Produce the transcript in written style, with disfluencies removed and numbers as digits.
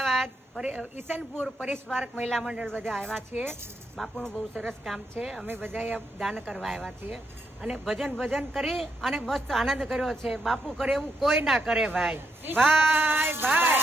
Ahmedabad Isanpur Paresh park મહિલા મંડળ બધા આવ્યા છીએ. બાપુનું બહુ સરસ કામ છે. અમે બધા દાન કરવા આવ્યા છીએ અને ભજન કરી અને મસ્ત આનંદ કર્યો છે. બાપુ કરે એવું કોઈ ના કરે ભાઈ. ભાઈ ભાઈ